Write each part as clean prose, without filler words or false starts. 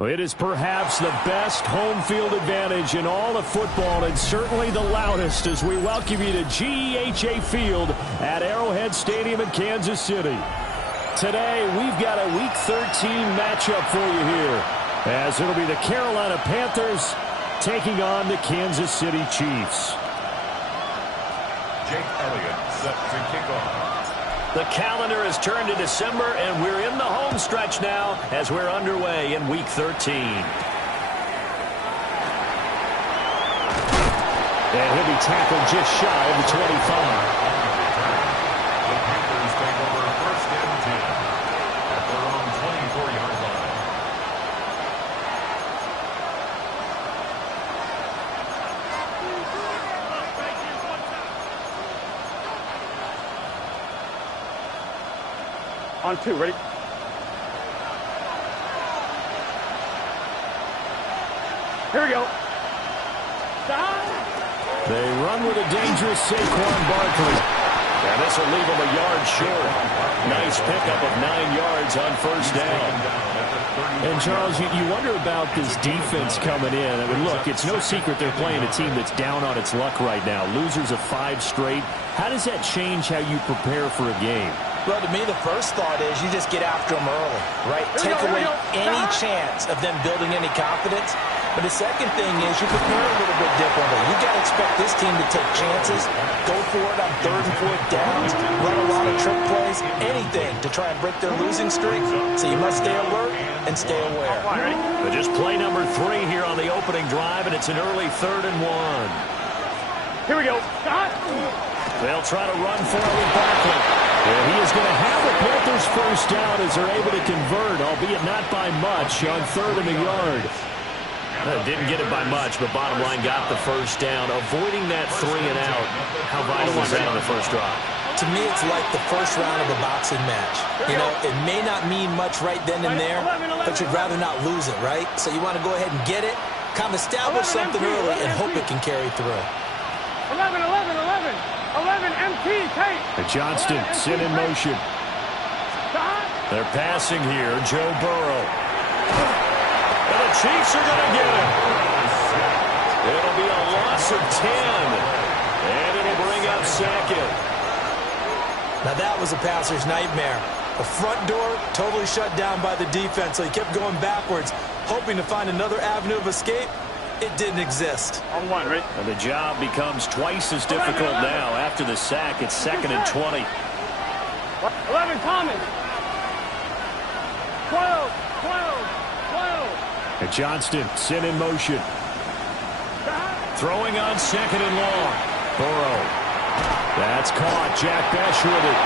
It is perhaps the best home field advantage in all of football, and certainly the loudest, as we welcome you to GEHA Field at Arrowhead Stadium in Kansas City. Today, we've got a Week 13 matchup for you here, as it'll be the Carolina Panthers taking on the Kansas City Chiefs. Jake Elliott set to kick off. The calendar has turned to December, and we're in the home stretch now as we're underway in Week 13. And he'll be tackled just shy of the 25. The Panthers take over first and 10 at their own 24-yard line. On two, ready? Here we go. They run with a dangerous Saquon Barkley. And this will leave him a yard short. Nice pickup of 9 yards on first down. And, Charles, you wonder about this defense coming in. I mean, look, it's no secret they're playing a team that's down on its luck right now. Losers of 5 straight. How does that change how you prepare for a game? Well, to me, the first thought is you just get after them early, right? Take away any chance of them building any confidence. But the second thing is you prepare a little bit differently. You got to expect this team to take chances, go for it on 3rd and 4th downs, run a lot of trick plays, anything to try and break their losing streak. So you must stay alert and stay aware. But just play number 3 here on the opening drive, and it's an early 3rd and 1. Here we go. They'll try to run for it with Barkley. And he is going to have the Panthers first down as they're able to convert, albeit not by much, on 3rd and a yard. Didn't get it by much, but bottom line got the first down. Avoiding that 3 and out, how vital was that on the first drive? To me, it's like the first round of a boxing match. You know, it may not mean much right then and there, but you'd rather not lose it, right? So you want to go ahead and get it, kind of establish something early, and hope it can carry through. 11 MT, take. And Johnston sent in motion. They're passing here, Joe Burrow. And the Chiefs are going to get him. It'll be a loss of 10. And it'll bring up 2nd. Now that was a passer's nightmare. The front door totally shut down by the defense, so he kept going backwards, hoping to find another avenue of escape. It didn't exist. On 1, right? And the job becomes twice as difficult now. After the sack, it's 2nd and 20. 11, Thomas. 12. And Johnston sent in motion. Throwing on 2nd and long. Burrow. That's caught. Jack Besh with it.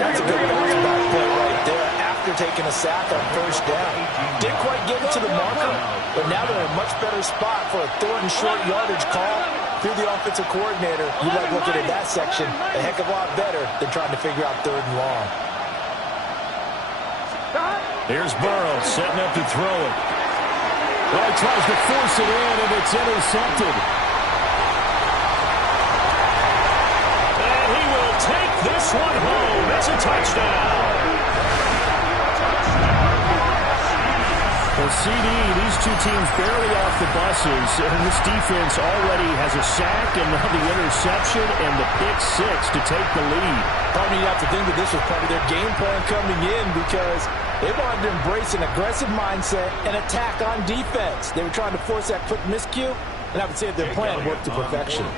That's a good bounce back play right there after taking a sack on first down. Didn't quite get it to the marker, but now they're in a much better spot for a 3rd and short yardage call. Through the offensive coordinator, you like looking at that section a heck of a lot better than trying to figure out 3rd and long. Here's Burrow setting up to throw it. Well, he tries to force it in, and it's intercepted. And he will take this one home. That's a touchdown. Well, CD, these two teams barely off the buses, and this defense already has a sack and now the interception and the pick 6 to take the lead. Probably you have to think that this was probably their game plan coming in because they wanted to embrace an aggressive mindset and attack on defense. They were trying to force that quick miscue, and I would say their plan worked to perfection.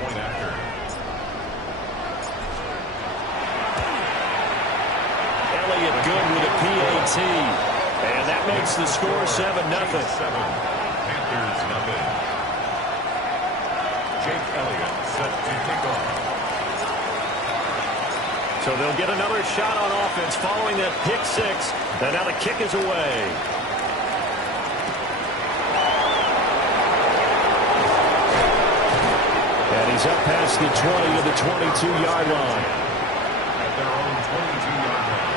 Elliott good with a PAT. And that makes the score 7-0. Panthers nothing. Jake Elliott set to kick off. So they'll get another shot on offense following that pick 6. And now the kick is away. And he's up past the 20 to the 22-yard line. At their own 22-yard line.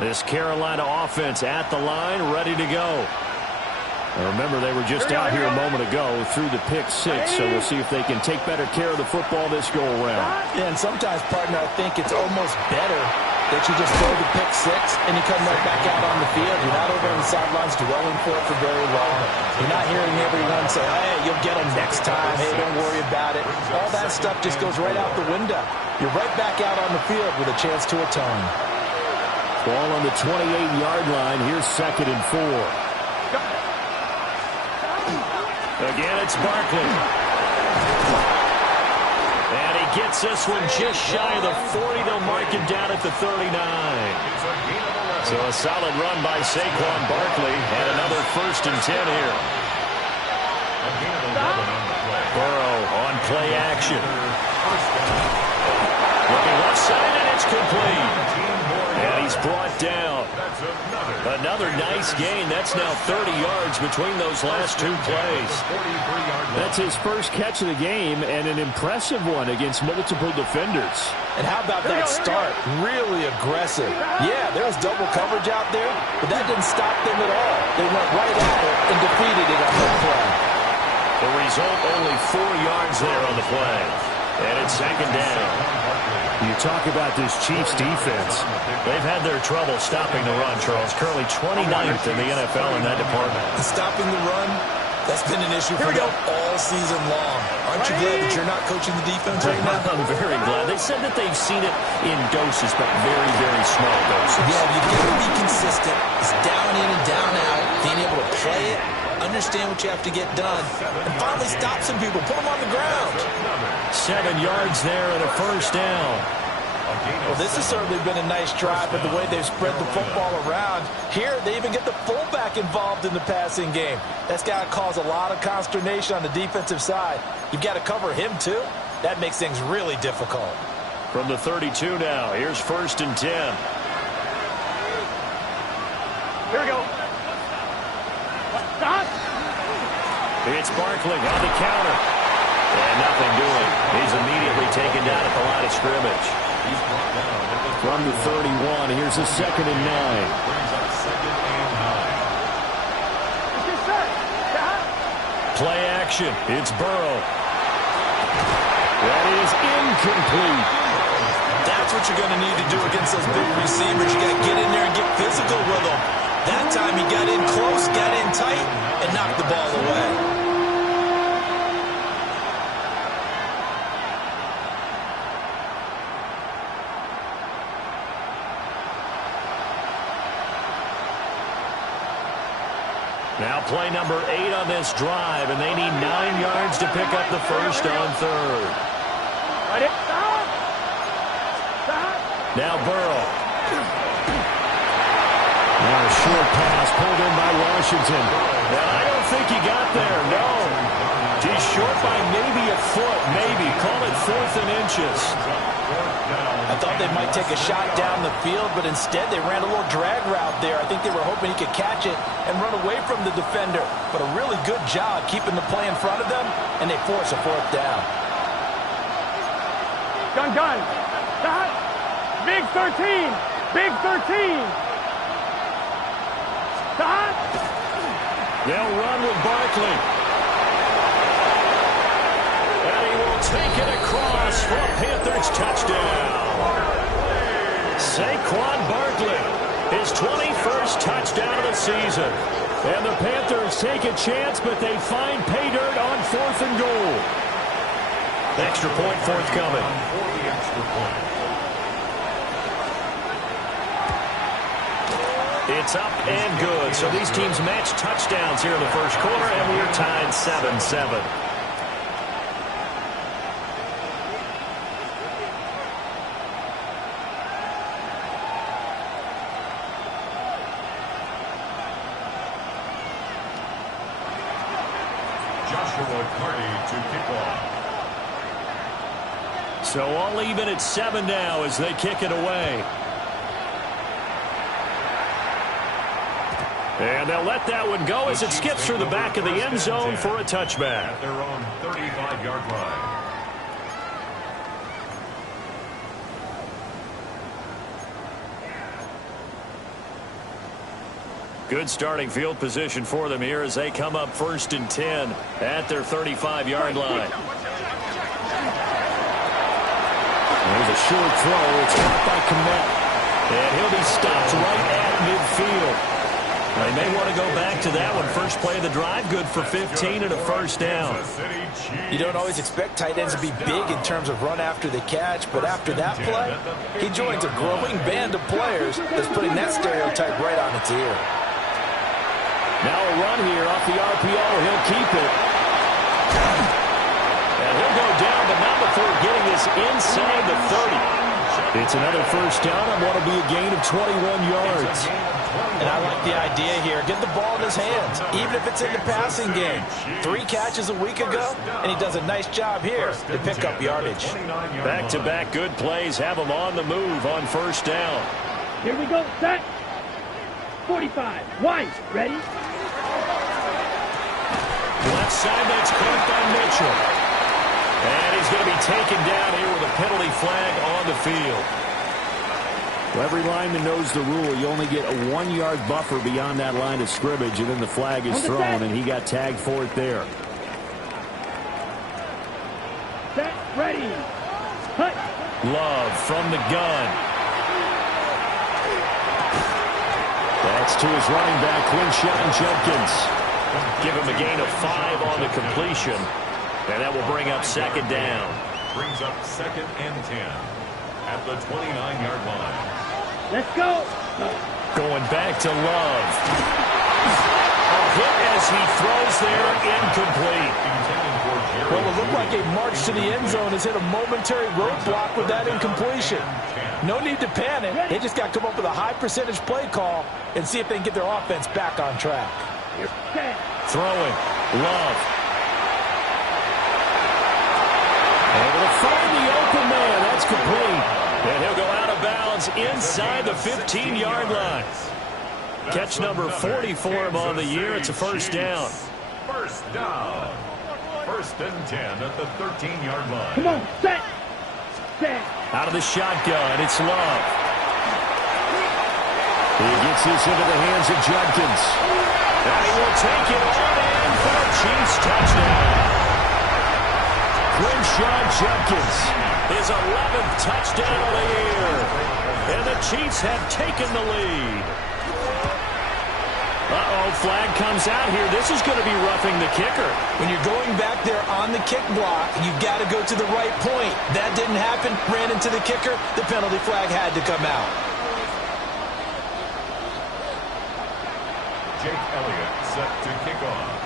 This Carolina offense at the line, ready to go. And remember, they were just out here a moment ago through the pick six, so we'll see if they can take better care of the football this go-around. Yeah, and sometimes, partner, I think it's almost better that you just throw the pick six and you come right back out on the field. You're not over on the sidelines dwelling for it for very long. You're not hearing everyone say, hey, you'll get them next time. Hey, don't worry about it. All that stuff just goes right out the window. You're right back out on the field with a chance to atone. Ball on the 28-yard line. Here's 2nd and 4. Again, it's Barkley. And he gets this one just shy of the 40. They'll mark him down at the 39. So a solid run by Saquon Barkley. And another 1st and 10 here. Burrow on play action. Looking left side, and it's complete. And he's brought down. Another nice gain. That's now 30 yards between those last 2 plays. That's his first catch of the game, and an impressive one against multiple defenders. And how about that start? Really aggressive. Yeah, there was double coverage out there, but that didn't stop them at all. They went right at it and defeated it on that play. The result, only 4 yards there on the play. And it's 2nd down. You talk about this Chiefs defense. They've had their trouble stopping the run, Charles. Currently 29th in the NFL in that department. And stopping the run, that's been an issue for them all season long. Aren't you glad that you're not coaching the defense right now? I'm very glad. They said that they've seen it in doses, but very, very small doses. Yeah, you've got to be consistent. It's down in and down out. Being able to play it, understand what you have to get done, and finally stop some people. Put them on the ground. 7 yards there and a 1st down. Well, this has certainly been a nice drive, but the way they've spread the football around. Here, they even get the fullback involved in the passing game. That's got to cause a lot of consternation on the defensive side. You've got to cover him, too. That makes things really difficult. From the 32 now, here's 1st and 10. Here we go. Stop. It's Barkley on the counter. And nothing doing. He's immediately taken down at the line of scrimmage. From the 31, here's a 2nd and 9. Play action. It's Burrow. That is incomplete. That's what you're going to need to do against those big receivers. You got to get in there and get physical with them. That time he got in close, got in tight, and knocked the ball away. Now play number 8 on this drive, and they need 9 yards to pick up the 1st on 3rd. Now Burrow. Now a short pass pulled in by Washington. And I don't think he got there, no. He's short by maybe a foot, maybe. Call it 4th and inches. I thought they might take a shot down the field, but instead they ran a little drag route there. I think they were hoping he could catch it and run away from the defender. But a really good job keeping the play in front of them, and they force a 4th down. Gun. Stop. Big 13. Big 13. Stop. They'll run with Barkley. And he will take it across for a Panthers touchdown. Saquon Barkley, his 21st touchdown of the season. And the Panthers take a chance, but they find pay dirt on 4th and goal. Extra point forthcoming. It's up and good. So these teams match touchdowns here in the first quarter, and we're tied 7-7. To kick off. So all even at 7 now as they kick it away. And they'll let that one go as it skips through the back of the end zone for a touchback. At their own 35-yard line. Good starting field position for them here as they come up 1st and 10 at their 35-yard line. There's a short throw. It's caught by Kmet. And he'll be stopped right at midfield. They may want to go back to that one. First play of the drive, good for 15 and a first down. You don't always expect tight ends to be big in terms of run after the catch, but after that play, he joins a growing band of players that's putting that stereotype right on its ear. Now a run here off the RPO. He'll keep it. And he'll go down, but not before getting this inside the 30. It's another first down on what will be a gain of 21 yards. And I like the idea here. Get the ball in his hands, even if it's in the passing game. 3 catches a week ago, and he does a nice job here to pick up yardage. Back-to-back good plays have him on the move on first down. Here we go. Set. 45. Wide. Ready? Left side, that's caught by Mitchell. And he's going to be taken down here with a penalty flag on the field. Well, every lineman knows the rule. You only get a 1-yard buffer beyond that line of scrimmage, and then the flag is thrown, and he got tagged for it there. Set. Ready. Cut. Love from the gun. That's to his running back, Quinshon Judkins. Give him a gain of 5 on the completion. And that will bring up second down. Brings up 2nd and 10 at the 29-yard line. Let's go. Going back to Love. A hit as he throws there, incomplete. Well, it looked like a march to the end zone has hit a momentary roadblock with that incompletion. No need to panic. They just got to come up with a high percentage play call and see if they can get their offense back on track. Throwing. Love. Able to find the open man. That's complete. And he'll go out of bounds inside the 15-yard line. Catch number 40 for him on the year. It's a first down. First down. 1st and 10 at the 13-yard line. Come on. Set. Set. Out of the shotgun, it's Love. He gets this into the hands of Judkins. And he will take it on in for a Chiefs touchdown. Quinshon Judkins, his 11th touchdown of the year. And the Chiefs have taken the lead. Uh-oh, flag comes out here. This is going to be roughing the kicker. When you're going back there on the kick block, you've got to go to the right point. That didn't happen. Ran into the kicker. The penalty flag had to come out. Jake Elliott set to kick off.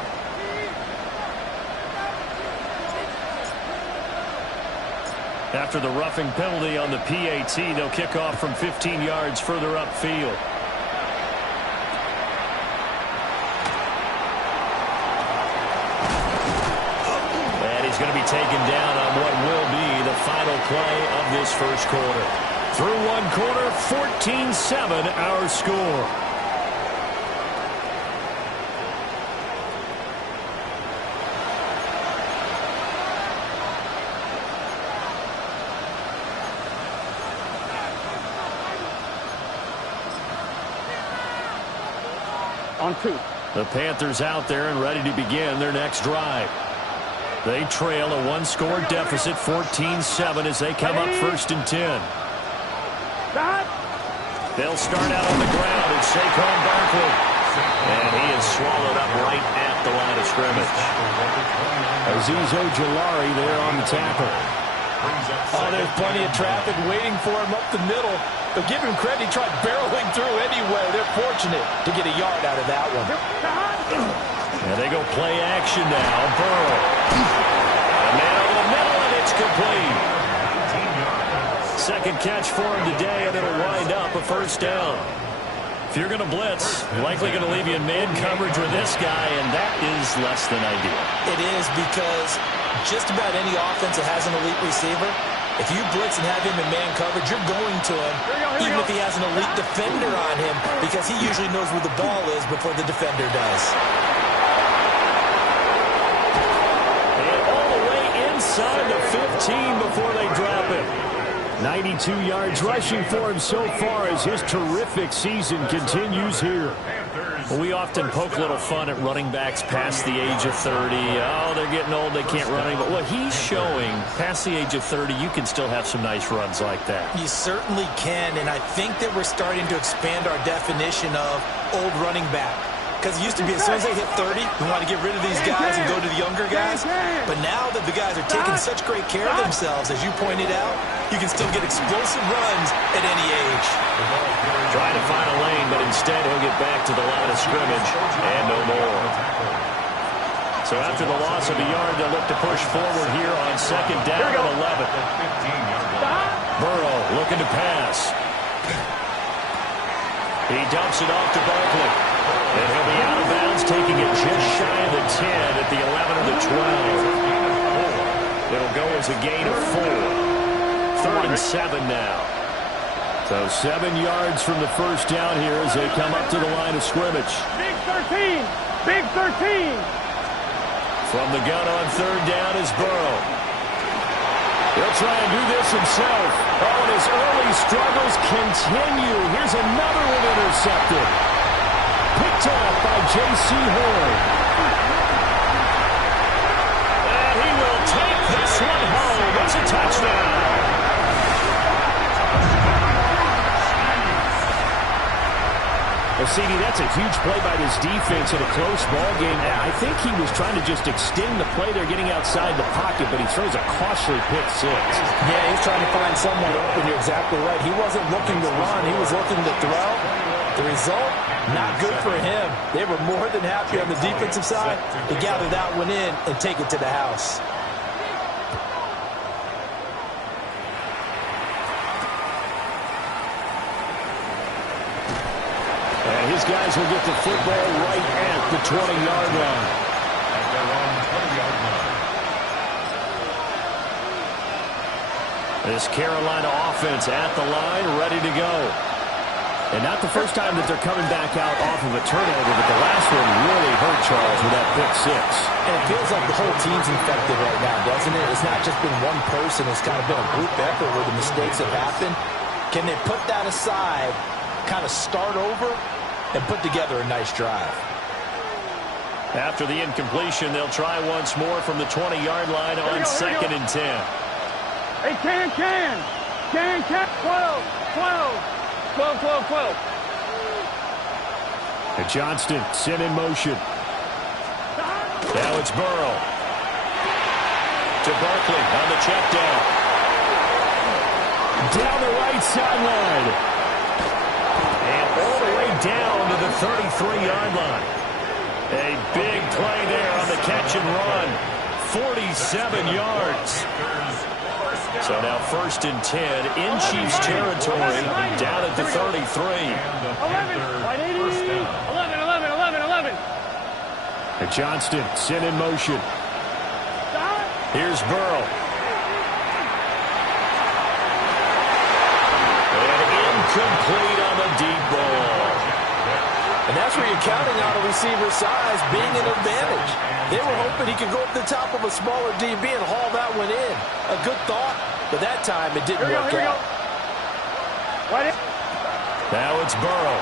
After the roughing penalty on the PAT, they'll kick off from 15 yards further upfield. And he's going to be taken down on what will be the final play of this first quarter. Through one quarter, 14-7 our score. On 2. The Panthers out there and ready to begin their next drive. They trail a 1-score deficit, 14-7, as they come up 1st and 10. They'll start out on the ground. It's Saquon Barkley. And he is swallowed up right at the line of scrimmage. Azeez Ojulari there on the tackle. Oh, there's plenty of traffic waiting for him up the middle. But give him credit, he tried barreling through anyway. They're fortunate to get a yard out of that one. And they go play action now. Burrow. A man over the middle, and it's complete. Second catch for him today, and it'll wind up a first down. If you're going to blitz, likely going to leave you in man coverage with this guy, and that is less than ideal. It is, because just about any offense that has an elite receiver, if you blitz and have him in man coverage, you're going to him, even if he has an elite defender on him, because he usually knows where the ball is before the defender does. And all the way inside the 15 before they drop it. 92 yards rushing for him so far as his terrific season continues here. Well, we often poke a little fun at running backs past the age of 30. Oh, they're getting old, they can't run anymore. Well, he's showing past the age of 30, you can still have some nice runs like that. You certainly can, and I think that we're starting to expand our definition of old running back. Because it used to be as soon as they hit 30, we want to get rid of these guys and go to the younger guys. But now that the guys are taking such great care of themselves, as you pointed out, you can still get explosive runs at any age. Trying to find a lane, but instead he'll get back to the line of scrimmage and no more. So after the loss of a yard, they'll look to push forward here on second down at 11. Burrow looking to pass. He dumps it off to Barkley. And he'll be out of bounds, taking it just shy of the 10 at the 11 or the 12. It'll go as a gain of 4. 3rd and 7 now. So 7 yards from the first down here as they come up to the line of scrimmage. Big 13. Big 13. From the gun on 3rd down is Burrow. He'll try and do this himself. Oh, and his early struggles continue. Here's another one intercepted. Picked off by J.C. Horn. And he will take this one home. It's a touchdown. Well, CD, that's a huge play by this defense in a close ball game. I think he was trying to just extend the play. They're getting outside the pocket, but he throws a costly pick 6. Yeah, he's trying to find someone open. You're exactly right. He wasn't looking to run. He was looking to throw. The result, not good for him. They were more than happy on the defensive side to gather that one in and take it to the house. And his guys will get the football right at the 20-yard line. At their own 20-yard line. This Carolina offense at the line, ready to go. And not the first time that they're coming back out off of a turnover, but the last one really hurt Charles with that pick 6. And it feels like the whole team's infected right now, doesn't it? It's not just been one person. It's kind of been a group effort where the mistakes have happened. Can they put that aside, kind of start over, and put together a nice drive? After the incompletion, they'll try once more from the 20-yard line on 2nd and 10. Hey, can. 12. 12. And Johnston sent in motion. Now it's Burrow. To Barkley on the check down. Down the right sideline. And all the way down to the 33-yard line. A big play there on the catch and run. 47 yards. So now 1st and 10 in Chiefs territory, down at the 33. 11. And Johnston sent in motion. Here's Burrow. And incomplete on the deep ball. And that's where you're counting on a receiver's size being an advantage. They were hoping he could go up the top of a smaller DB and haul that one in. A good thought, but that time it didn't work out. Now it's Burrow.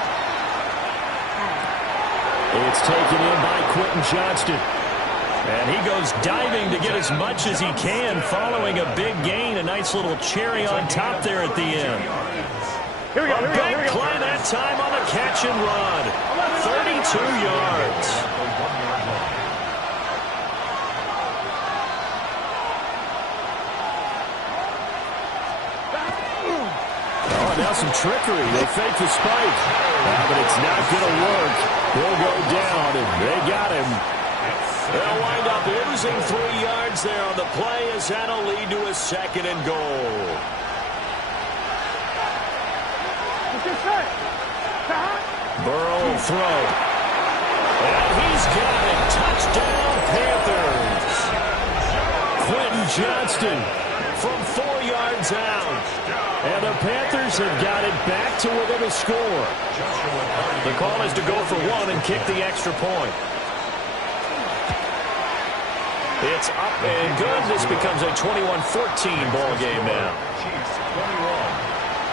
It's taken in by Quentin Johnston. And he goes diving to get as much as he can following a big gain. A nice little cherry on top there at the end. A big play that time on the catch and run. 32 yards. Oh, now some trickery. They fake the spike. But it's not going to work. He'll go down, and they got him. They'll wind up losing 3 yards there on the play as that'll lead to a 2nd and goal. Burrow will throw. And he's got it. Touchdown, Panthers. Quentin Johnston From 4 yards out. And the Panthers have got it back to within a score. The call is to go for 1 and kick the extra point. It's up and good. This becomes a 21-14 ball game now. Chiefs 21,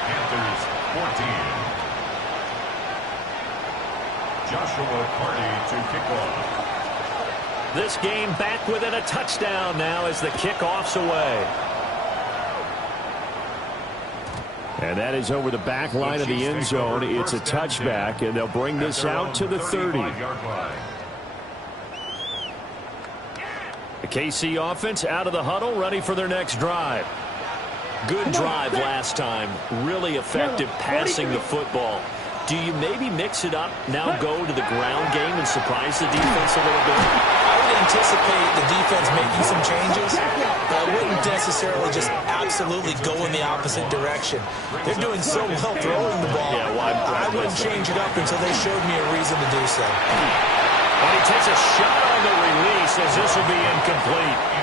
Panthers 14. Joshua Carty to kick off. This game back within a touchdown now as the kickoff's away. And that is over the back line of the end zone. It's a touchback, and they'll bring this out to the 30. The KC offense out of the huddle, ready for their next drive. Good drive last time. Really effective passing the football. Do you maybe mix it up, now go to the ground game and surprise the defense a little bit? I would anticipate the defense making some changes, but I wouldn't necessarily just absolutely go in the opposite direction. They're doing so well throwing the ball. Yeah, well, I wouldn't change it up until they showed me a reason to do so. And he takes a shot on the release as this will be incomplete.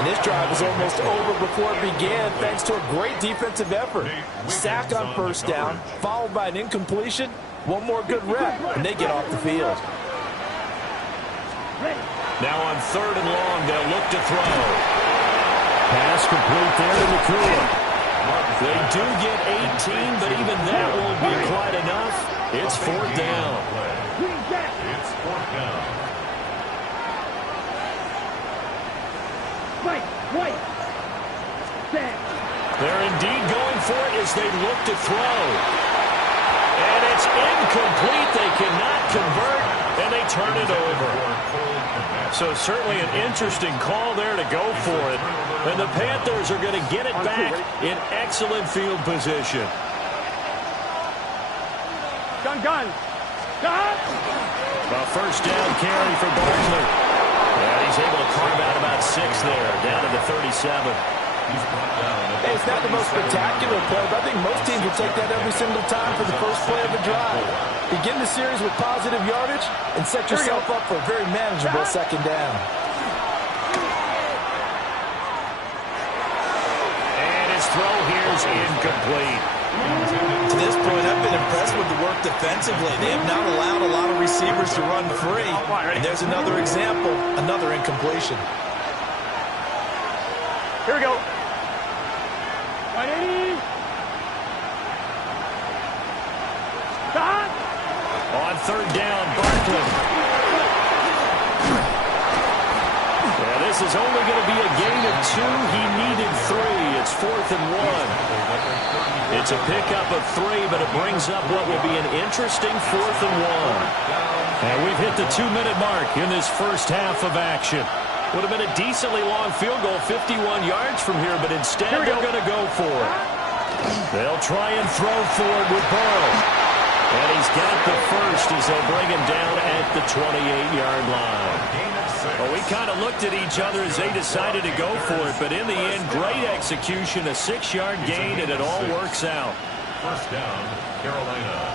And this drive was almost over before it began thanks to a great defensive effort. Sack on first down, followed by an incompletion, one more good rep, and they get off the field. Now on 3rd and long, they'll look to throw. Pass complete there to McCool. They do get 18, but even that won't be quite enough. It's 4th down. It's 4th down. White. They're indeed going for it as they look to throw. And it's incomplete. They cannot convert, and they turn it over. So certainly an interesting call there to go for it. And the Panthers are going to get it back in excellent field position. Gun. A first down carry for Barkley. And he's able to carve out about 6 there, down to the 37. Hey, it's not the most spectacular play, but I think most teams will take that every single time for the first play of a drive. Begin the series with positive yardage and set yourself up for a very manageable second down. And his throw here is incomplete. To this point, I've been impressed with the work defensively. They have not allowed a lot of receivers to run free. And there's another example, another incompletion. Here we go. 180. Stop. On 3rd down, Barkley. Yeah, this is only going to be a gain of 2. He needed 3. It's 4th and 1. It's a pickup of 3, but it brings up what will be an interesting 4th and 1. And we've hit the 2-minute mark in this first half of action. Would have been a decently long field goal, 51 yards from here, but instead they're going to go for it. They'll try and throw for it with Burrow. And he's got the first as they'll bring him down at the 28-yard line. Well, we kind of looked at each other as they decided to go for it, but in the end, great execution, a 6-yard gain, and it all works out. First down, Carolina.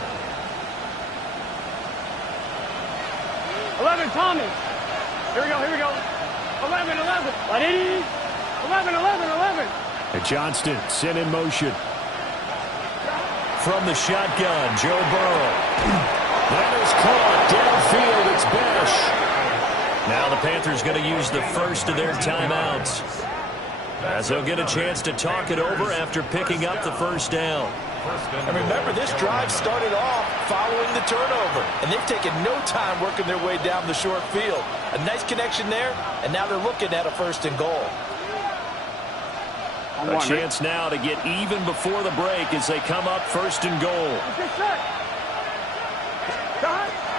11, Thomas. Here we go. 11. 11. And Johnston sent in motion. From the shotgun, Joe Burrow. That is caught downfield. It's Besh. Now the Panthers going to use the first of their timeouts, as they'll get a chance to talk it over after picking up the first down. And remember, this drive started off following the turnover, and they've taken no time working their way down the short field. A nice connection there, and now they're looking at a 1st and goal. A chance now to get even before the break as they come up 1st and goal.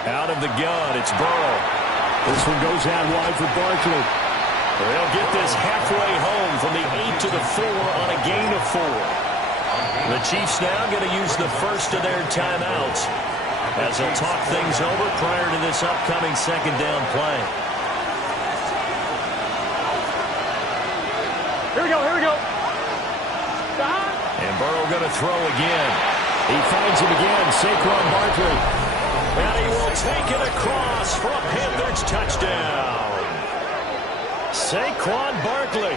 Out of the gun, it's Burrow. This one goes out wide for Barkley. They'll get this halfway home from the 8 to the 4 on a gain of 4. The Chiefs now going to use the first of their timeouts as they'll talk things over prior to this upcoming 2nd down play. Here we go. And Burrow going to throw again. He finds him again, Saquon Barkley. And he will take it across for a Panthers touchdown. Saquon Barkley.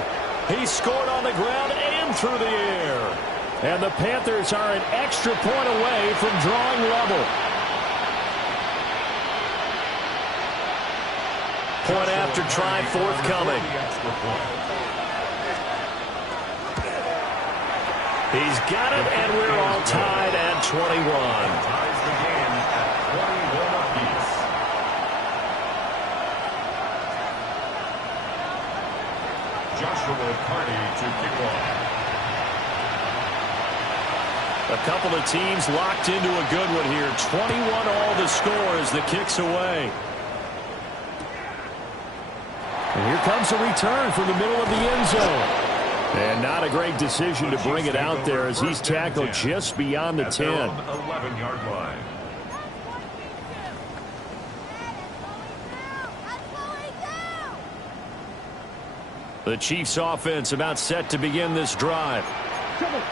He scored on the ground and through the air. And the Panthers are an extra point away from drawing level. Point after try forthcoming. He's got it, and we're all tied at 21. Ties the game at 21 apiece. Joshua Carney to kick off. A couple of teams locked into a good one here. 21 all the score as the kick's away. And here comes a return from the middle of the end zone. And not a great decision to bring it out there as he's tackled just beyond the 10. 11-yard line. The Chiefs offense about set to begin this drive.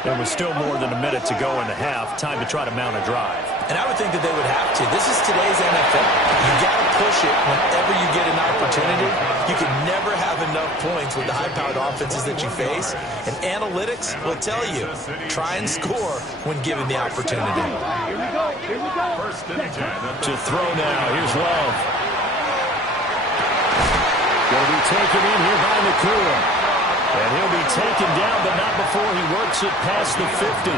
There was still more than a minute to go in the half. Time to try to mount a drive. And I would think that they would have to. This is today's NFL. You got to push it whenever you get an opportunity. You can never have enough points with the high-powered offenses that you face. And analytics will tell you, try and score when given the opportunity. Here we go. Here we go. First and 10. To throw now. Here's Love. Going to be taken in here by Nakua. And he'll be taken down, but not before he works it past the 50.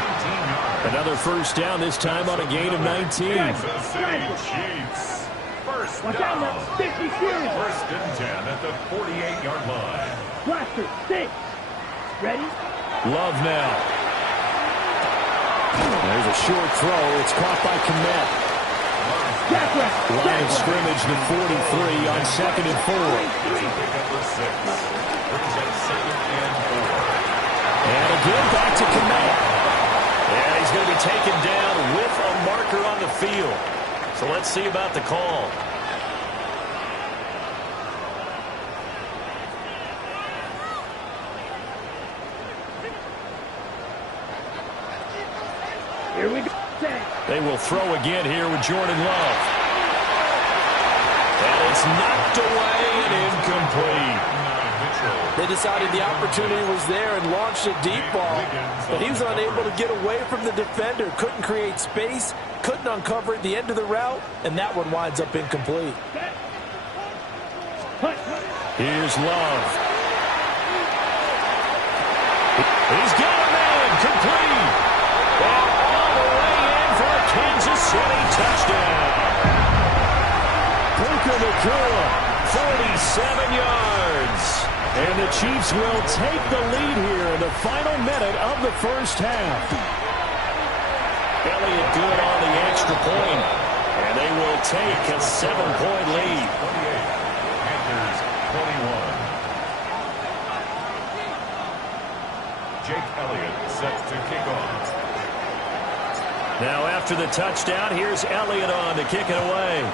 Another first down, this time on a gain of 19. Kansas City Chiefs. First Watch out now. down. 50 series. First and 10 at the 48-yard line. Blaster. 6. Ready? Love now. There's a short throw. It's caught by Komet. Line of scrimmage to 43 on 2nd and 4. Pick up the 6. Brings up 2nd and 4. And again back to Komet. And he's going to be taken down with a marker on the field. So let's see about the call. Here we go. They will throw again here with Jordan Love. And it's knocked away and incomplete. They decided the opportunity was there and launched a deep ball, but he was unable to get away from the defender. Couldn't create space, couldn't uncover at the end of the route, and that one winds up incomplete. Here's Love. He's got a man, complete. And all the way in for a Kansas City touchdown. Puka Nakua, 47 yards. And the Chiefs will take the lead here in the final minute of the first half. Elliott good on the extra point. And they will take a 7-point lead. 28. Panthers 21. Jake Elliott set to kick off. Now after the touchdown, here's Elliott on to kick it away.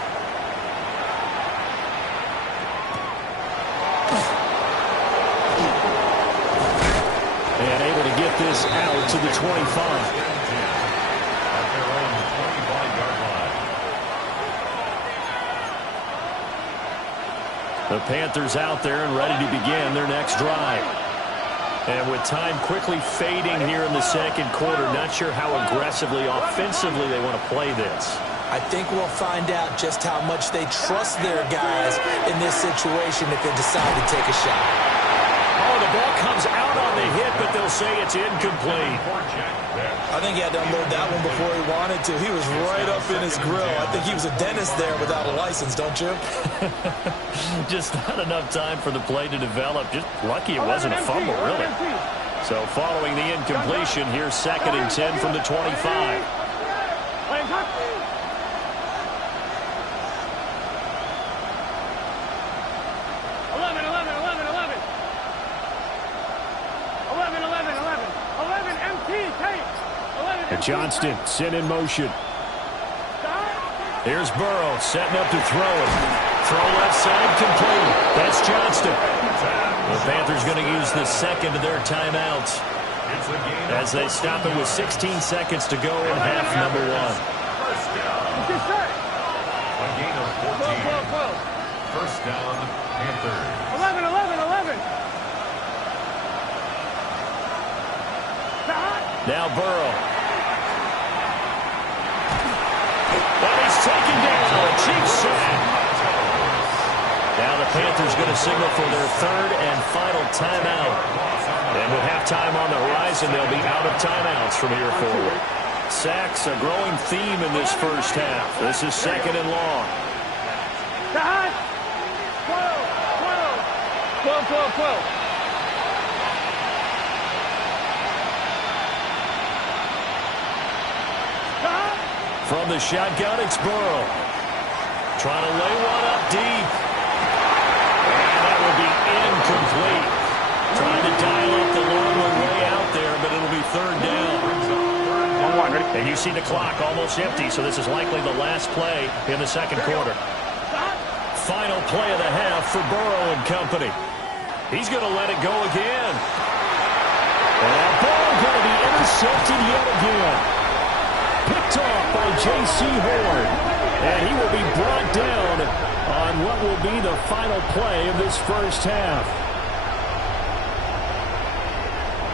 And able to get this out to the 25. At their own 25-yard line. The Panthers out there and ready to begin their next drive. And with time quickly fading here in the second quarter, not sure how aggressively, offensively they want to play this. I think we'll find out just how much they trust their guys in this situation if they decide to take a shot. Oh, the ball comes out on the hit, but they'll say it's incomplete. I think he had to unload that one before he wanted to. He was right up in his grill. I think he was a dentist there without a license, don't you? Just not enough time for the play to develop. Just lucky it wasn't a fumble, really. So following the incompletion, here's 2nd and 10 from the 25. And Johnston sent in motion. Here's Burrow setting up to throw it. Throw left side complete. That's Johnston. The Panthers going to use the second of their timeouts as they stop it with 16 seconds to go in half number 1. First down. A gain of 14. First down, Panthers. 11. Now Burrow. And he's taken down. A cheap sack. Now the Panthers going to signal for their third and final timeout. And with halftime on the horizon, they'll be out of timeouts from here forward. Sacks, a growing theme in this first half. This is 2nd and long. 12. From the shotgun, it's Burrow. Trying to lay one up deep. And that will be incomplete. Trying to dial up the long one way out there, but it'll be third down. And you see the clock almost empty, so this is likely the last play in the second quarter. Final play of the half for Burrow and company. He's going to let it go again. And that ball going to be intercepted yet again. Picked off by J.C. Horn. And he will be brought down on what will be the final play of this first half.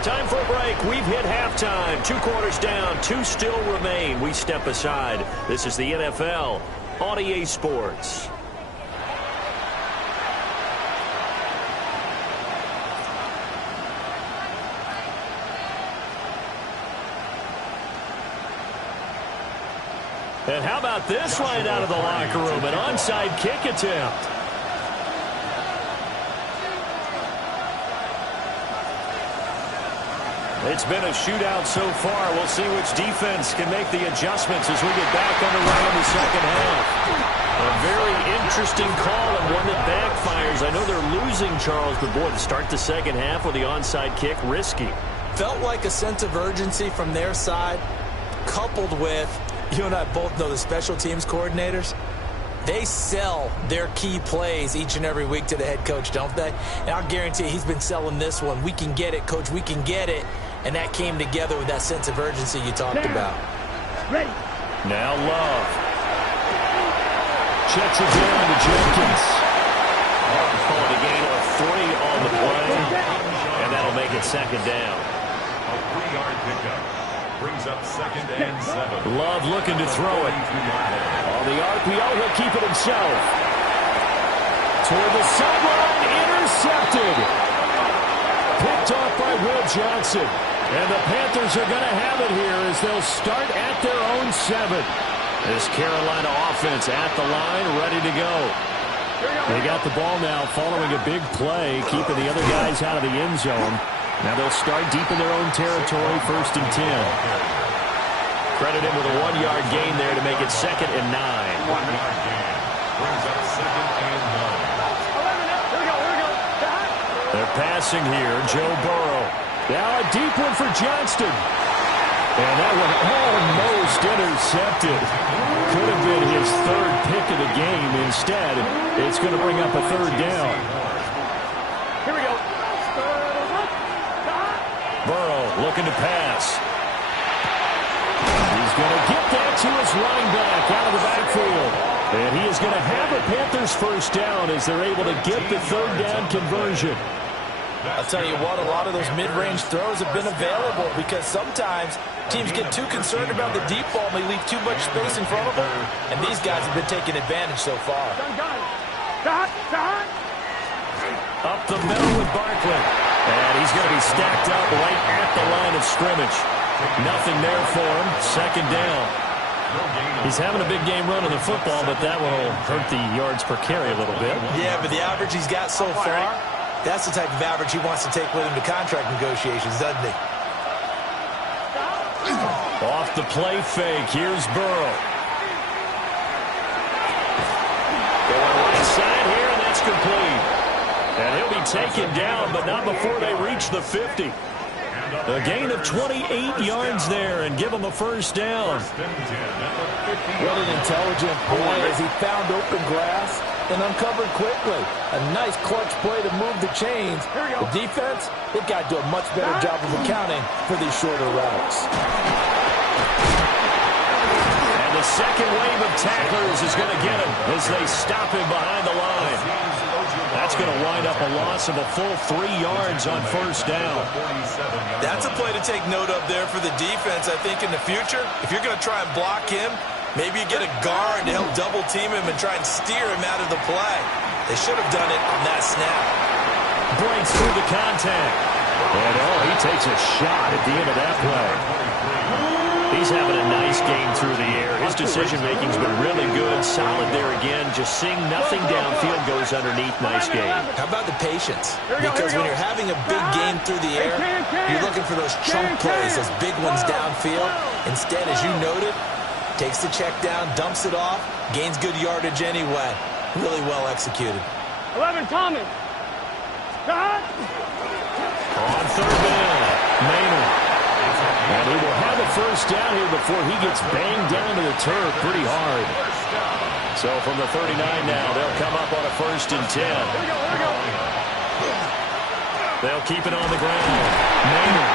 Time for a break. We've hit halftime. 2 quarters down. 2 still remain. We step aside. This is the NFL on EA Sports. And how about this line out of the locker room? An onside kick attempt. It's been a shootout so far. We'll see which defense can make the adjustments as we get back underway in the second half. A very interesting call and one that backfires. I know they're losing, Charles, but boy, to start the second half with the onside kick, risky. Felt like a sense of urgency from their side, coupled with, you and I both know the special teams coordinators. They sell their key plays each and every week to the head coach, don't they? And I'll guarantee he's been selling this one. We can get it, coach. We can get it. And that came together with that sense of urgency you talked about. Ready. Now Love. Checks it down to Jenkins. Call it a gain of 3 on the play. And that'll make it second down. A 3-yard pickup. Brings up 2nd and 7. Love looking to throw it. On the RPO, he'll keep it himself. Toward the sideline, intercepted. Picked off by Will Johnson. And the Panthers are going to have it here as they'll start at their own 7. This Carolina offense at the line, ready to go. They got the ball now following a big play, keeping the other guys out of the end zone. Now they'll start deep in their own territory, 1st and 10. Credit him with a 1-yard gain there to make it 2nd and 9. 1-yard gain. Brings up 2nd and 9. They're passing here, Joe Burrow. Now a deep one for Johnston. And that one almost intercepted. Could have been his 3rd pick of the game. Instead, it's going to bring up a 3rd down. Here we go. Burrow looking to pass. He's going to get that to his running back out of the backfield. And he is going to have a Panthers 1st down as they're able to get the 3rd down conversion. I'll tell you what, a lot of those mid-range throws have been available because sometimes teams get too concerned about the deep ball and they leave too much space in front of them. And these guys have been taking advantage so far. Up the middle with Barkley. And he's going to be stacked up right at the line of scrimmage. Nothing there for him. 2nd down. He's having a big game running the football, but that will hurt the yards per carry a little bit. Yeah, but the average he's got so far, that's the type of average he wants to take with him to contract negotiations, doesn't he? Off the play fake. Here's Burrow. Going right side here, and that's complete. And he'll be taken down, but not before they reach the 50. A gain of 28 yards there and give him a 1st down. What an intelligent play as he found open grass and uncovered quickly. A nice clutch play to move the chains. The defense, they've got to do a much better job of accounting for these shorter routes. And the second wave of tacklers is going to get him as they stop him behind the line. That's going to wind up a loss of a full 3 yards on 1st down. That's a play to take note of there for the defense, I think, in the future. If you're going to try and block him, maybe you get a guard to help double-team him and try and steer him out of the play. They should have done it on that snap. Breaks through the contact. And, he takes a shot at the end of that play. He's having a nice game through the air. His decision-making's been really good. Solid there again. Just seeing nothing downfield goes underneath. Nice game. How about the patience? Because when you're having a big game through the air, you're looking for those chunk plays, those big ones downfield. Instead, as you noted, Takes the check down, dumps it off, gains good yardage anyway. Really well executed. 11, Thomas. Stop. On third down, Maynard. And he will have a first down here before he gets banged down to the turf pretty hard. So from the 39 now, they'll come up on a 1st and 10. They'll keep it on the ground. Maynard.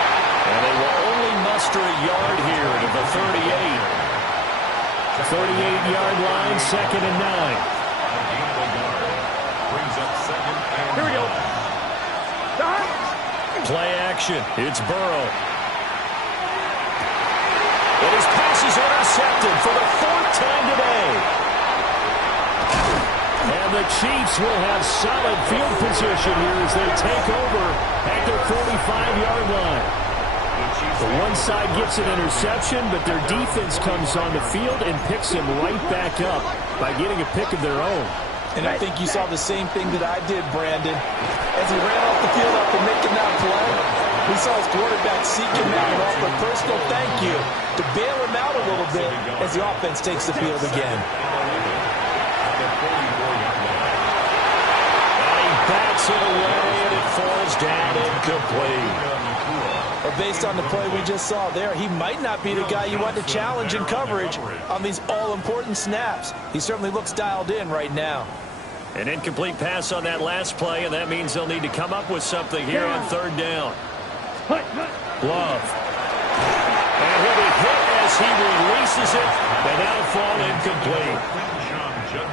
And they will only muster a yard here to the 38. 38-yard line, 2nd and 9. Here we go. Stop. Play action. It's Burrow. And his pass is intercepted for the 4th time today. And the Chiefs will have solid field position here as they take over at their 45-yard line. The one side gets an interception, but their defense comes on the field and picks him right back up by getting a pick of their own. And I think you saw the same thing that I did, Brandon. As he ran off the field after making that play, we saw his quarterback seek him out and offer a personal thank you to bail him out a little bit as the offense takes the field again. And he bats it away, and it falls down incomplete. But based on the play we just saw there, he might not be the guy you want to challenge in coverage on these all-important snaps. He certainly looks dialed in right now. An incomplete pass on that last play, and that means they'll need to come up with something here on 3rd down. Love. And he'll be hit as he releases it, and that'll fall incomplete.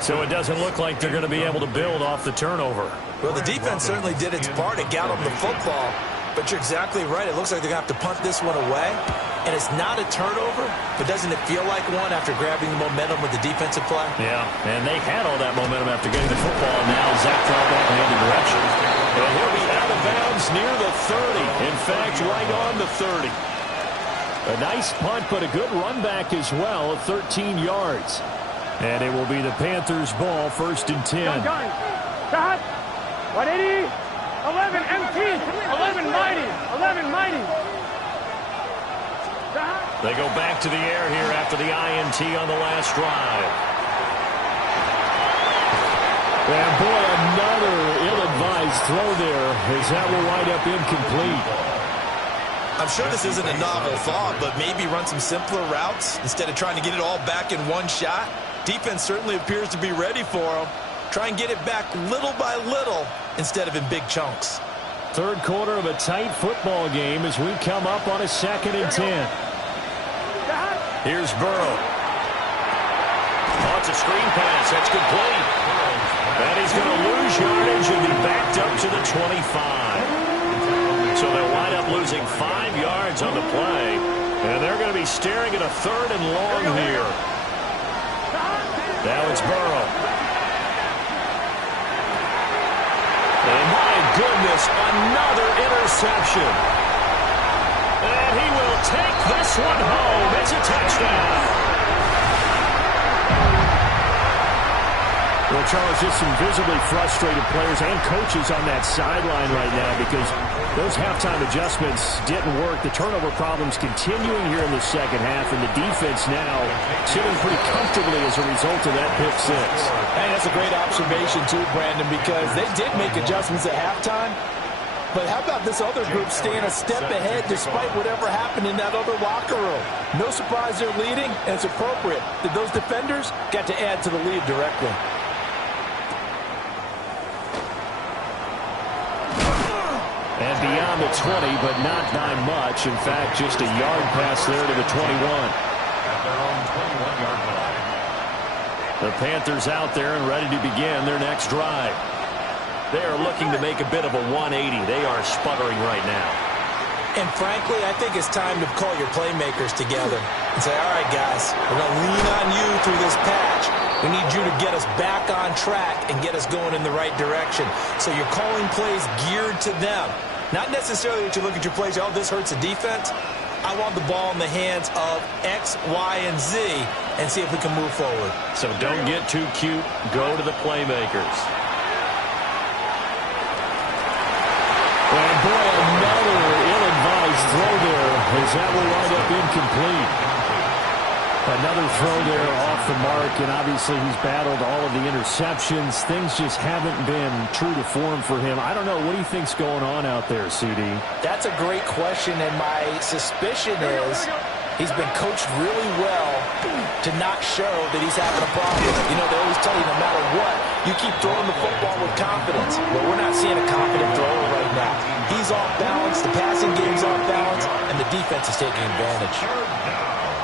So it doesn't look like they're going to be able to build off the turnover. Well, the defense certainly did its part. It got him the football. But you're exactly right. It looks like they're going to have to punt this one away. And it's not a turnover, but doesn't it feel like one after grabbing the momentum with the defensive play? Yeah, and they had all that momentum after getting the football, and now Zach thrown back in the other direction. And he'll be out of bounds near the 30. In fact, right on the 30. A nice punt, but a good run back as well, 13 yards. And it will be the Panthers' ball, 1st and 10. Stop. 180. 11 empty. 11 mighty. 11 mighty. They go back to the air here after the INT on the last drive. And boy, another ill-advised throw there as that will wind up incomplete. I'm sure this isn't a novel thought, but maybe run some simpler routes instead of trying to get it all back in one shot. Defense certainly appears to be ready for him. Try and get it back little by little instead of in big chunks. 3rd quarter of a tight football game as we come up on a 2nd and 10. Here's Burrow. Oh, it's a screen pass. That's complete. And he's going to lose yardage and be backed up to the 25. So they'll wind up losing 5 yards on the play. And they're going to be staring at a 3rd and long here. Now it's Burrow. And my goodness, another interception. And he will take this one home. It's a touchdown. Well, Charles, just some visibly frustrated players and coaches on that sideline right now because those halftime adjustments didn't work. The turnover problems continuing here in the 2nd half, and the defense now sitting pretty comfortably as a result of that pick 6. Hey, that's a great observation too, Brandon, because they did make adjustments at halftime. But how about this other group staying a step ahead despite whatever happened in that other locker room? No surprise they're leading, and it's appropriate that those defenders got to add to the lead directly. And beyond the 20, but not by much. In fact, just a yard pass there to the 21. At their own 21-yard line. The Panthers out there and ready to begin their next drive. They are looking to make a bit of a 180. They are sputtering right now. And frankly, I think it's time to call your playmakers together and say, all right, guys, we're going to lean on you through this patch. We need you to get us back on track and get us going in the right direction. So you're calling plays geared to them. Not necessarily that you look at your plays, oh, this hurts the defense. I want the ball in the hands of X, Y, and Z and see if we can move forward. So don't get too cute. Go to the playmakers. And boy, another ill-advised throw there as that will wind up incomplete. Another throw there off the mark, and obviously he's battled all of the interceptions. Things just haven't been true to form for him. I don't know. What do you think's going on out there, CD? That's a great question, and my suspicion is he's been coached really well to not show that he's having a problem. You know, they always tell you no matter what, you keep throwing the football with confidence. But we're not seeing a confident thrower right now. He's off balance, the passing game's off balance, and the defense is taking advantage.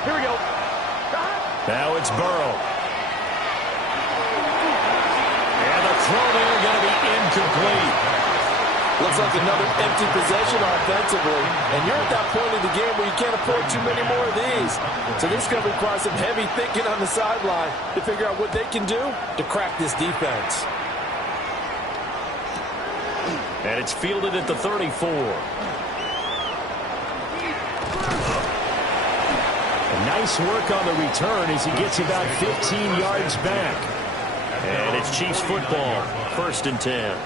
Here we go. Now it's Burrow. And the throw there going to be incomplete. Looks like another empty possession offensively. And you're at that point in the game where you can't afford too many more of these. So this is going to require some heavy thinking on the sideline to figure out what they can do to crack this defense. And it's fielded at the 34. Nice work on the return as he gets about 15 yards back. And it's Chiefs football, 1st and 10.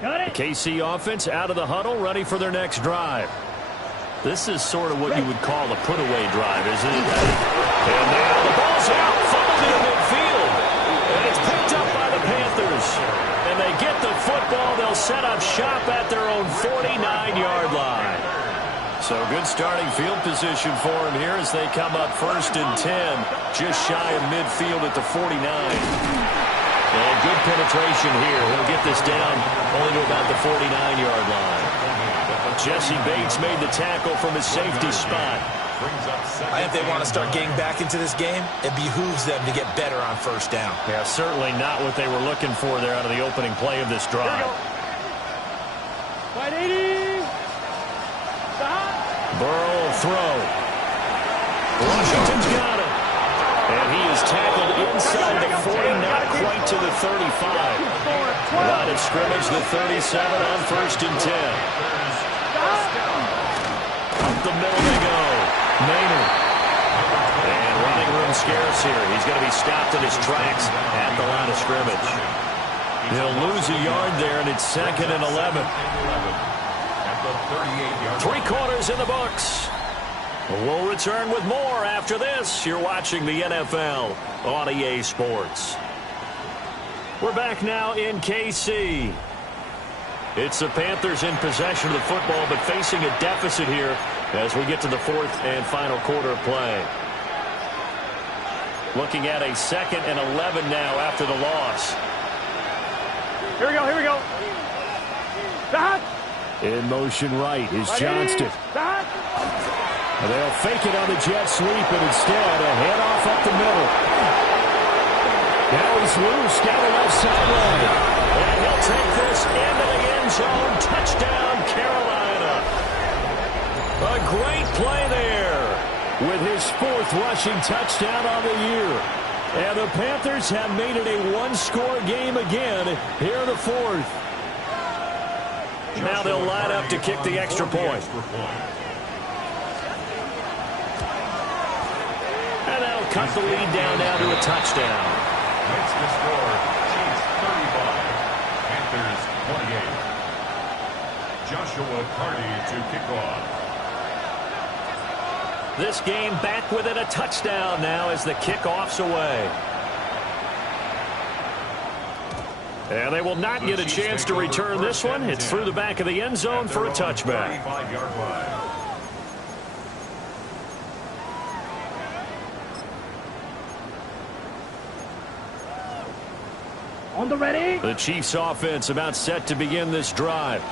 Got it. The KC offense out of the huddle, ready for their next drive. This is sort of what you would call a put-away drive, isn't it? And now the ball's out, fumbled into midfield. And it's picked up by the Panthers. And they get the football. They'll set up shop at their own 49-yard line. So good starting field position for him here as they come up 1st and 10, just shy of midfield at the 49. And good penetration here. He'll get this down only to about the 49-yard line. Jesse Bates made the tackle from his safety spot. I think they want to start getting back into this game. It behooves them to get better on 1st down. Yeah, certainly not what they were looking for there out of the opening play of this drive. Wide 80. Stop. Burrow will throw. Washington's got it. And he is tackled inside the 40, not quite to the 35. Line of scrimmage, the 37 on 1st and 10. Up the middle they go. Maynard. And running room scarce here. He's going to be stopped in his tracks at the line of scrimmage. He'll lose a yard there, and it's 2nd and 11. 3 quarters in the books. We'll return with more after this. You're watching the NFL on EA Sports. We're back now in KC. It's the Panthers in possession of the football, but facing a deficit here as we get to the 4th and final quarter of play. Looking at a 2nd and 11 now after the loss. Here we go. Here we go. Stop. In motion right is Johnston. Stop. They'll fake it on the jet sweep, and instead a handoff up the middle. Now he's loose down the left sideline. And he'll take this into the end zone. Touchdown, Carolina. A great play there with his 4th rushing touchdown on the year. And the Panthers have made it a 1-score game again here in the 4th. Now they'll line up to kick the extra point. And that'll cut the lead down now to a touchdown. Makes the score Chiefs 35, Panthers 28. Joshua Carty to kick off. This game back within a touchdown now as the kickoff's away. And they will not get a chance to return this one. It's through the back of the end zone for a touchback. 35-yard line. On the ready. The Chiefs offense about set to begin this drive.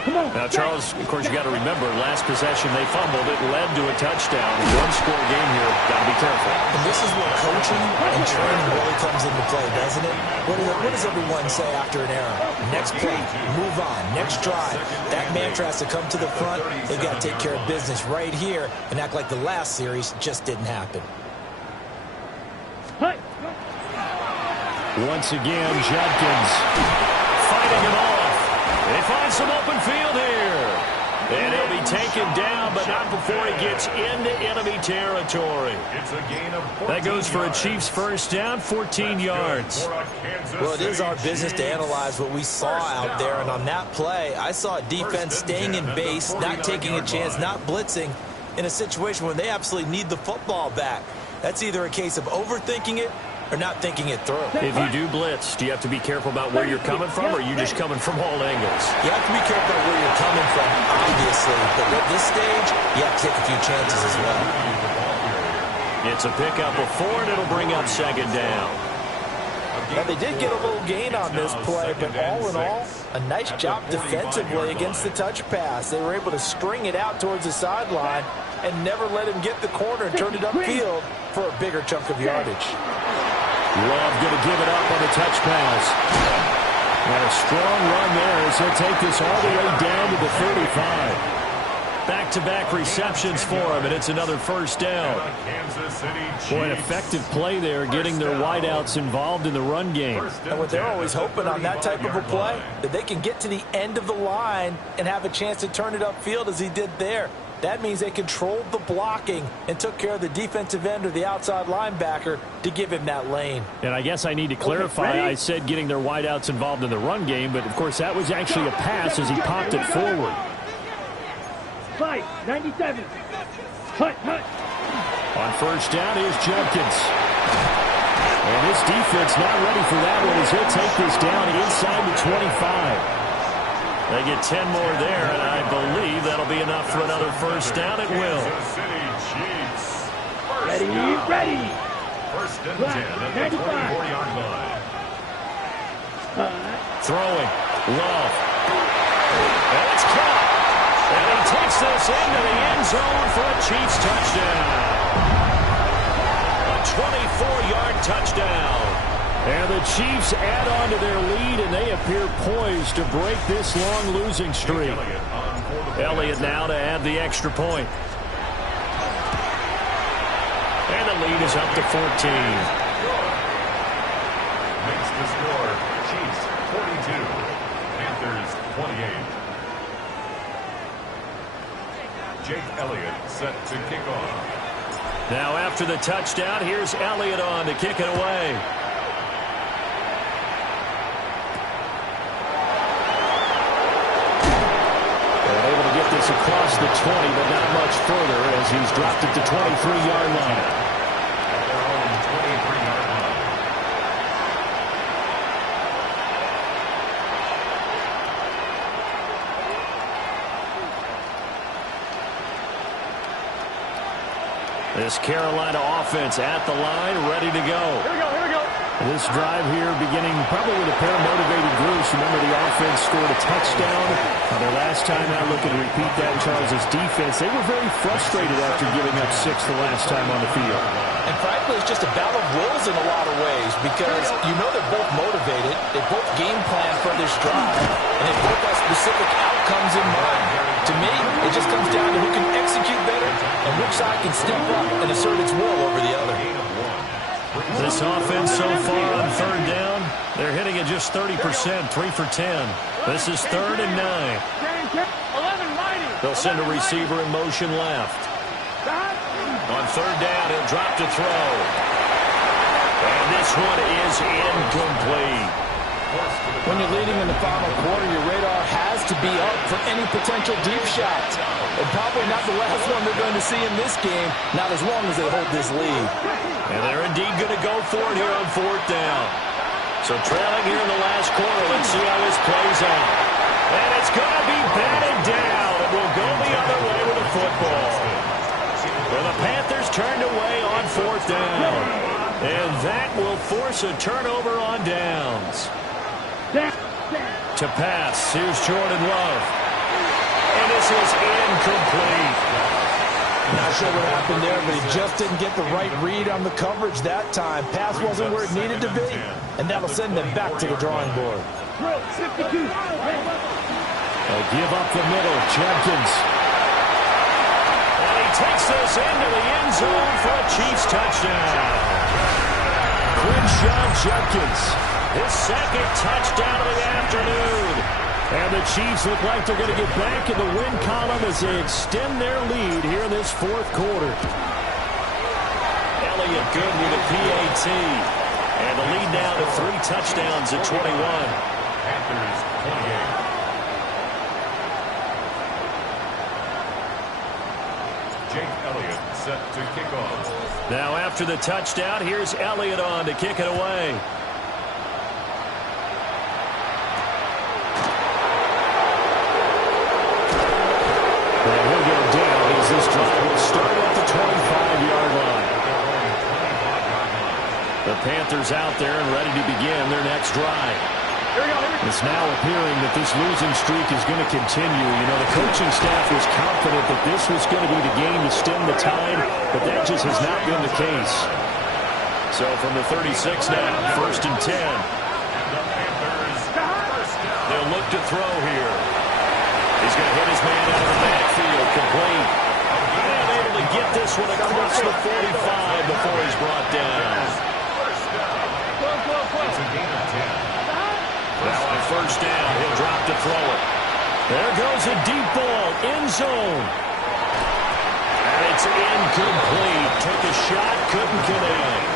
Come on. Now, Charles, of course, you got to remember, last possession they fumbled. It led to a touchdown. 1-score game here. Got to be careful. And this is where coaching and training really comes into play, doesn't it? What does everyone say after an error? Next play, move on. Next drive. That mantra has to come to the front. They've got to take care of business right here and act like the last series just didn't happen. Hey. Once again, Judkins fighting him off. They find some open field here. And he'll be taken down, but not before he gets into enemy territory. It's a gain of 14 That goes for a yards. Chiefs first down, 14 yards. Well, it is our business to analyze what we saw out there, and on that play, I saw a defense staying in base, not taking a chance, not blitzing, in a situation where they absolutely need the football back. That's either a case of overthinking it or not thinking it through. If you do blitz, do you have to be careful about where you're coming from, or are you just coming from all angles? You have to be careful where you're coming from, obviously, but at this stage, you have to take a few chances as well. It's a pickup of 4, and it'll bring up second down. Now, they did get a little gain on this play, but all in all, a nice job defensively against the touch pass. They were able to string it out towards the sideline and never let him get the corner and turn it upfield for a bigger chunk of yardage. Love going to give it up on the touch pass. And a strong run there as he'll take this all the way down to the 35. Back-to-back receptions for him, and it's another first down. Boy, an effective play there, getting their wideouts involved in the run game. And what they're always hoping on that type of a play, that they can get to the end of the line and have a chance to turn it upfield as he did there. That means they controlled the blocking and took care of the defensive end or the outside linebacker to give him that lane. And I guess I need to clarify, I said getting their wideouts involved in the run game, but of course that was actually a pass as he popped it forward. 97. Hut. On first down, here's Jenkins. And this defense not ready for that one as he'll take this down inside the 25. They get 10 more there, and I believe that'll be enough for another first down. It will. Ready. First and 10 at the 24-yard line. Throwing. Love. And it's caught. And he takes this into the end zone for a Chiefs touchdown. A 24-yard touchdown. And the Chiefs add on to their lead, and they appear poised to break this long losing streak. Elliott now to add the extra point. And the lead is up to 14. Makes the score Chiefs 42, Panthers 28. Jake Elliott set to kick off. Now after the touchdown, here's Elliott on to kick it away. They're able to get this across the 20, but not much further as he's dropped it to 23-yard line. At their own 23-yard line. This Carolina offense at the line, ready to go. Here we go. This drive here beginning probably with a pair of motivated groups. Remember, the offense scored a touchdown. Their last time out, looking to repeat that in Charles' defense. They were very frustrated after giving up 6 the last time on the field. And frankly, it's just a battle of wills in a lot of ways because you know they're both motivated. They both game plan for this drive, and they both have specific outcomes in mind. To me, it just comes down to who can execute better and which side can step up and assert its will over the other. This offense so far on third down, they're hitting it just 30%, 3 for 10. This is 3rd and 9. 11 mighty. They'll send a receiver in motion left. On third down, he'll drop to throw. And this one is incomplete. When you're leading in the final quarter, your radar has to be up for any potential deep shots. And probably not the last one they're going to see in this game, not as long as they hold this lead. And they're indeed going to go for it here on 4th down. So trailing here in the last quarter, let's see how this plays out. And it's going to be batted down. It will go the other way with the football. Well, the Panthers turned away on 4th down. And that will force a turnover on downs. To pass, here's Jordan Love. And this is incomplete. Not sure what happened there, but he just didn't get the right read on the coverage that time. Pass wasn't where it needed to be, and that'll send them back to the drawing board. They'll give up the middle, Jenkins. And he takes this into the end zone for a Chiefs touchdown. Quinshon Judkins, his 2nd touchdown of the afternoon. And the Chiefs look like they're going to get back in the win column as they extend their lead here in this fourth quarter. Elliott good with a PAT. And the lead now to 3 touchdowns at 21. Panthers 28. Jake Elliott set to kick off. Now after the touchdown, here's Elliott on to kick it away. And he'll get it down as this drive will start at the 25-yard line. The Panthers out there and ready to begin their next drive. It's now appearing that this losing streak is going to continue. You know, the coaching staff was confident that this was going to be the game to stem the tide, but that just has not been the case. So from the 36 now, 1st and 10. They'll look to throw here. He's going to hit his man out of the backfield, complete. And able to get this one across the 45 before he's brought down. It's a gain of 10. Now on 1st down, he'll drop to throw it. There goes a deep ball, end zone. And it's incomplete. Took a shot, couldn't connect.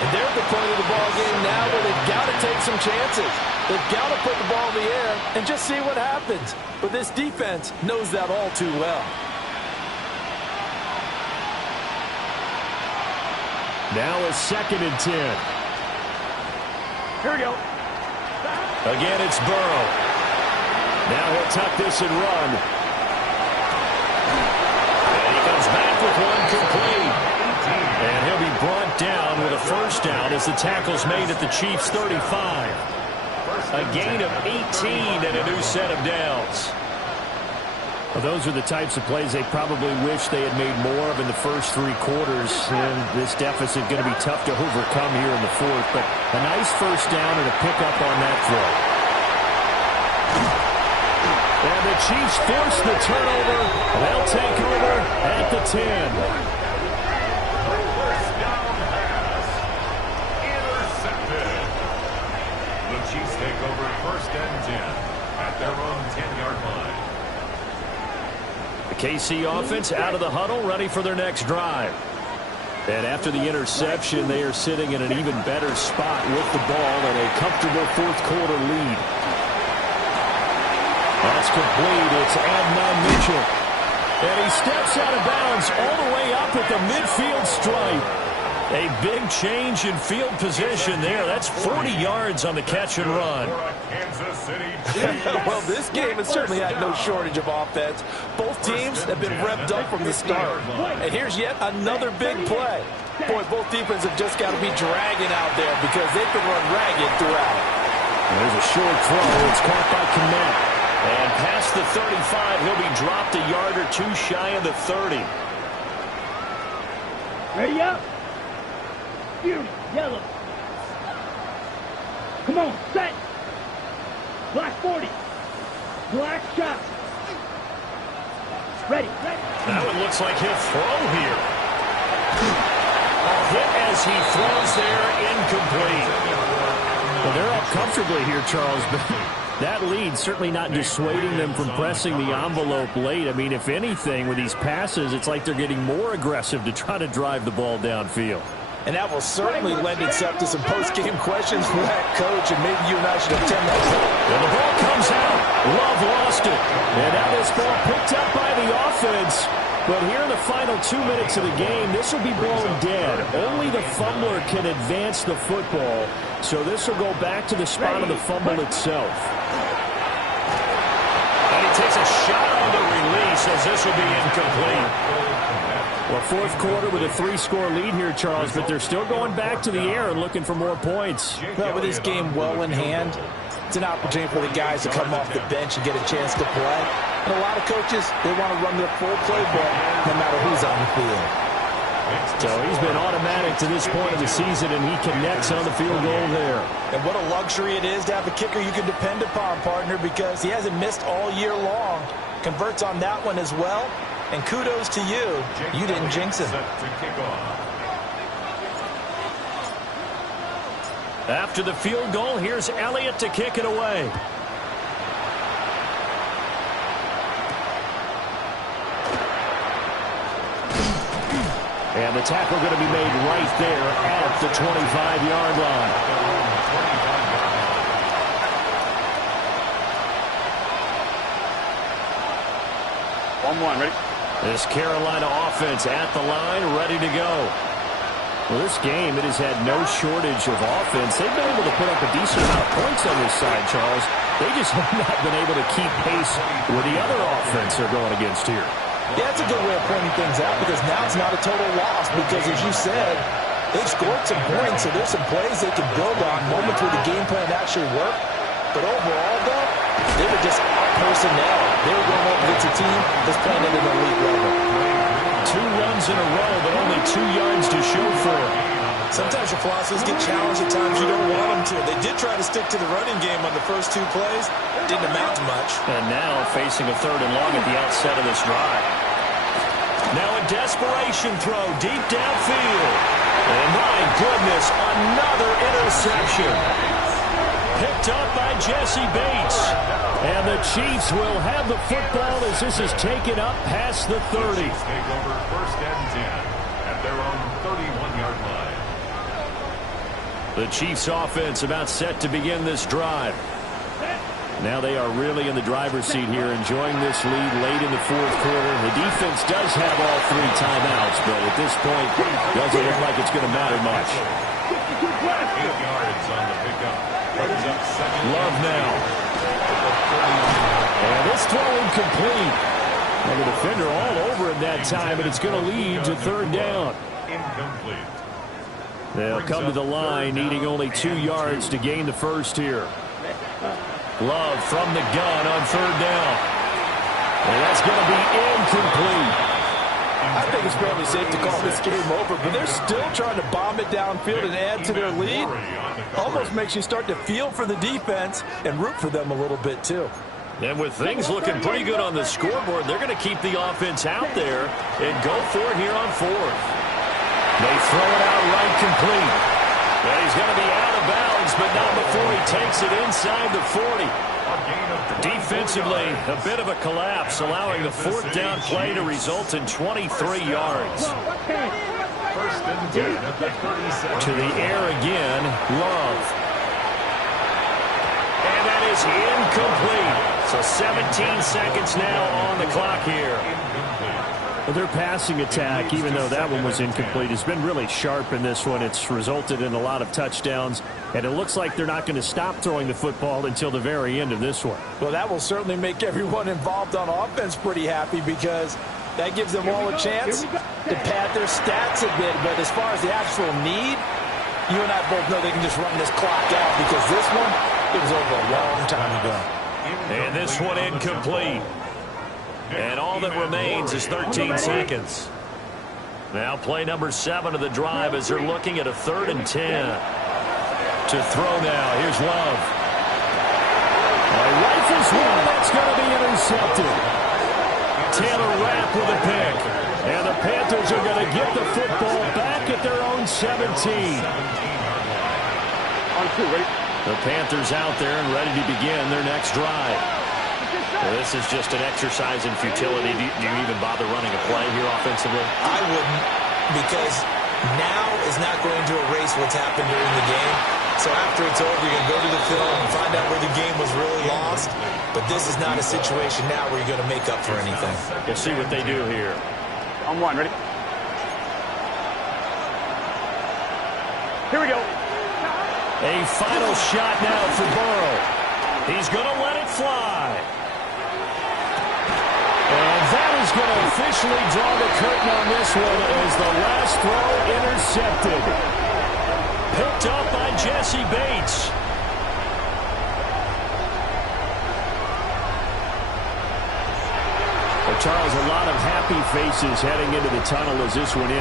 And they're at the point of the ball game now where they've got to take some chances. They've got to put the ball in the air and just see what happens. But this defense knows that all too well. Now a 2nd and 10. Here we go. Again, it's Burrow. Now he'll tuck this and run. And he comes back with one complete. And he'll be brought down with a 1st down as the tackle's made at the Chiefs' 35. A gain of 18 and a new set of downs. Well, those are the types of plays they probably wish they had made more of in the first 3 quarters. And this deficit going to be tough to overcome here in the 4th. But a nice 1st down and a pickup on that throw. And the Chiefs force the turnover. They'll take over at the 10. First down pass. Intercepted. The Chiefs take over 1st and 10 at their own 10-yard line. The KC offense out of the huddle, ready for their next drive. And after the interception, they are sitting in an even better spot with the ball and a comfortable 4th quarter lead. That's complete. It's Adnan Mitchell. And he steps out of bounds all the way up at the midfield stripe. A big change in field position there. That's 40 yards on the catch and run. Well, this game has certainly had no shortage of offense. Both teams have been revved up from the start. And here's yet another big play. Boy, both defenses have just got to be dragging out there because they've been run ragged throughout. There's a short throw. It's caught by Kmet. And past the 35, he'll be dropped a yard or 2 shy of the 30. Ready up. Fury, yellow. Come on, set. Black 40. Black shot. Ready. That one looks like he'll throw here. A hit as he throws there, incomplete. Well, they're up comfortably here, Charles, but that lead certainly not dissuading them from pressing the envelope late. I mean, if anything, with these passes, it's like they're getting more aggressive to try to drive the ball downfield. And that will certainly lend itself to some post-game questions for that coach, and maybe you and I should attend that. And the ball comes out. Love lost it. And now this ball picked up by the offense. But here in the final 2 minutes of the game, this will be blown dead. Only the fumbler can advance the football. So this will go back to the spot of the fumble itself. And he takes a shot on the release as this will be incomplete. Well, 4th quarter with a 3-score lead here, Charles, but they're still going back to the air and looking for more points. Well, with this game well in hand, it's an opportunity for the guys to come off the bench and get a chance to play. And a lot of coaches, they want to run their full playbook no matter who's on the field. So he's been automatic to this point of the season, and he connects on the field goal there. And what a luxury it is to have a kicker you can depend upon, partner, because he hasn't missed all year long. Converts on that one as well. And kudos to you. You didn't jinx him. After the field goal, here's Elliott to kick it away. And the tackle going to be made right there at the 25-yard line. One, ready? This Carolina offense at the line, ready to go. Well, this game, it has had no shortage of offense. They've been able to put up a decent amount of points on this side, Charles. They just have not been able to keep pace with the other offense they're going against here. Yeah, that's a good way of pointing things out because now it's not a total loss because, as you said, they've scored some points, so there's some plays they can build on, moments where the game plan actually worked. But overall, though, they were just personnel. They were going up against a team that's playing at an elite level. 2 runs in a row, but only 2 yards to show for it. Sometimes your philosophies get challenged at times you don't want them to. They did try to stick to the running game on the first 2 plays. Didn't amount to much. And now facing a 3rd and long at the outset of this drive. Now a desperation throw deep downfield. And my goodness, another interception. Picked up by Jesse Bates. And the Chiefs will have the football as this is taken up past the 30. Take over 1st and 10 at their own 31-yard line. The Chiefs offense about set to begin this drive. Now they are really in the driver's seat here, enjoying this lead late in the 4th quarter. The defense does have all 3 timeouts, but at this point, doesn't look like it's going to matter much. 8 yards on the pickup. Love now. And this throw incomplete. And the defender all over him that time, and it's going to lead to 3rd down. Incomplete. They'll come to the line, needing only 2 yards to gain the first here. Love from the gun on 3rd down. And that's going to be incomplete. I think it's fairly safe to call this game over, but they're still trying to bomb it downfield and add to their lead. Almost makes you start to feel for the defense and root for them a little bit, too. And with things looking pretty good on the scoreboard, they're going to keep the offense out there and go for it here on 4th. They throw it out right complete. And he's going to be out of bounds, but not before he takes it inside the 40. Defensively, a bit of a collapse, allowing the 4th down play to result in 23 yards. 1st and 10 at the 37. To the air again, Love. And that is incomplete. So 17 seconds now on the clock here. Well, their passing attack, even though that one was incomplete, has been really sharp in this one. It's resulted in a lot of touchdowns, and it looks like they're not going to stop throwing the football until the very end of this one. Well, that will certainly make everyone involved on offense pretty happy because that gives them all a chance to pad their stats a bit. But as far as the actual need, you and I both know they can just run this clock out because this one, it was over a long time ago. And this one incomplete. And all that remains is 13 seconds. Now play number 7 of the drive as they're looking at a 3rd and 10. To throw now, here's Love. Rifles one, that's going to be intercepted. Taylor Rapp with a pick. And the Panthers are going to get the football back at their own 17. On 2, ready? The Panthers out there and ready to begin their next drive. Well, this is just an exercise in futility. Do you even bother running a play here offensively? I wouldn't, because now is not going to erase what's happened during the game. So after it's over, you're going to go to the film and find out where the game was really lost. But this is not a situation now where you're going to make up for anything. We'll see what they do here. On 1, ready? Here we go. A final shot now for Burrow. He's going to let it fly. And that is going to officially draw the curtain on this one as the last throw intercepted. Picked up by Jesse Bates. Well, Charles, a lot of happy faces heading into the tunnel as this one ends.